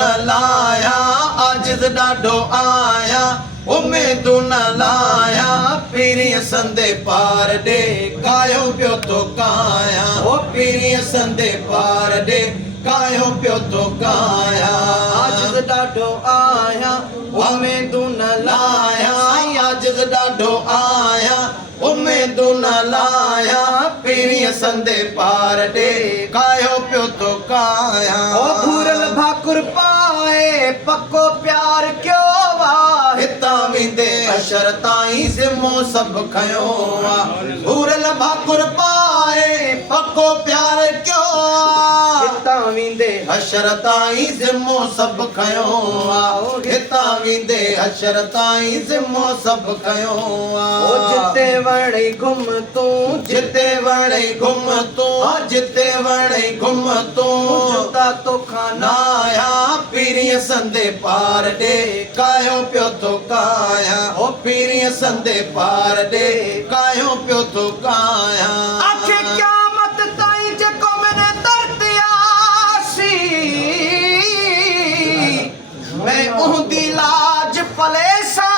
न लाया आजिज़ ॾाढो आया उम्मीदूं न लाया पीरीअ संदे पार ॾे कायो पियो तो काया ओ पीरीअ संदे पार ॾे कायो पियो तो काया आजिज़ ॾाढो आया उम्मीदूं न लाया आजिज़ ॾाढो आया उम्मीदूं न लाया पीरीअ संदे पार ॾे कायो पियो तो काया ओ घूरल भाकुर पाए पक्को प्यार क्यों वा हितां वेंदे अशर ताईं ज़िम्मो सभु खयो आहे घूरल भाकुर पाए पक्को प्यार क्यों हितां वेंदे अशर ताईं ज़िम्मो सभु खयो आहे हितां वेंदे अशर ताईं ज़िम्मो सभु खयो आहे जिते वणे घुम तूं जिते वणे घुम तूं जिते वणे घुम तूं जुदा तोखां न आया पीरीअ संदे पार ॾे कायो पियो तो काया ओ पीरीअ संदे पार ॾे कायो पियो तो काया आखे क़यामत ताईं जेको मैंने दर्द आसी मैं उहदी लाज पलेसा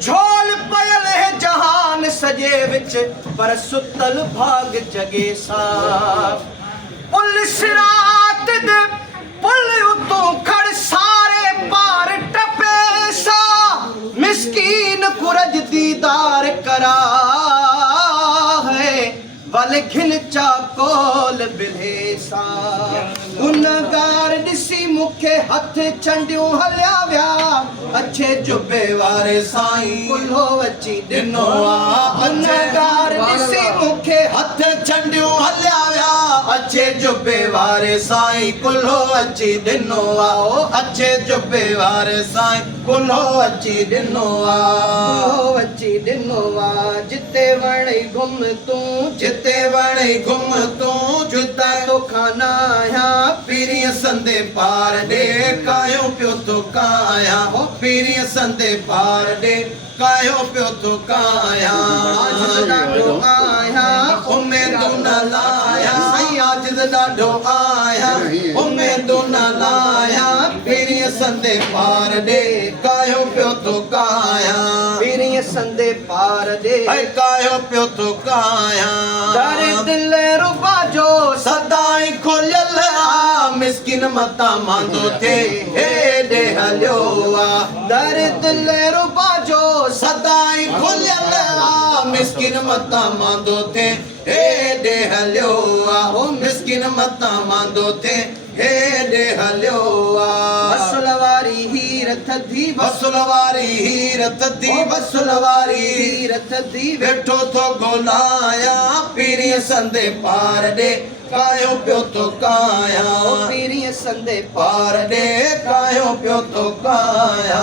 झोल पयल है जहान सजे विच पर सुतल भाग जगे सा पुल सिरात दे पुल उतों खड़ सारे पार टपे सा मिस्कीन कुरज दीदार करा है वल खिल चाकोल बिले सा गुनगार दिसी मुखे हथ चंडियूं हलिया व्या अच्छे जुबे वारे साईं कुल्हो अची दिनो आ गुनगार दिसी मुखे हथ चंडियूं हलिया व्या अच्छे जुबे वारे साईं कुल्हो अची दिनो आ अच्छे जुबे वारे साईं कुल्हो अची दिनो आ कुल्हो अची दिनो आ जिते वणे घुम तूं जिते वणे घुम तूं जुदा तो खाना आया पीरीअ संदे पार ॾे कायो पियो तो काया ओ पीरीअ संदे पार ॾे कायो पियो तो काया आजिज़ ॾाढो आया उम्मीदूं न लाया आजिज़ ॾाढो आया उम्मीदूं न लाया पीरीअ संदे पार ॾे कायो पियो तो काया पीरीअ संदे पार ॾे कायो पियो तो काया दर दिल रुबा जो सदाई खोलियल आ मिस्किन मता मांदो थे हेॾे हलियो आ दर दिल रुबा जो सदाई खोलियल आ मिस्किन मता मांदो थे हेॾे हलियो आ हो मिस्किन मता मांदो थे हेॾे हलियो आ वसुल वारी हीर थधी वसुल वारी हीर थधी वसुल वारी हीर थधी वेठो थो ॻोल्हाया पीरीअ संदे पार ॾे कायो पियो तो काया पीरीअ संदे पार ॾे कायो पियो तो काया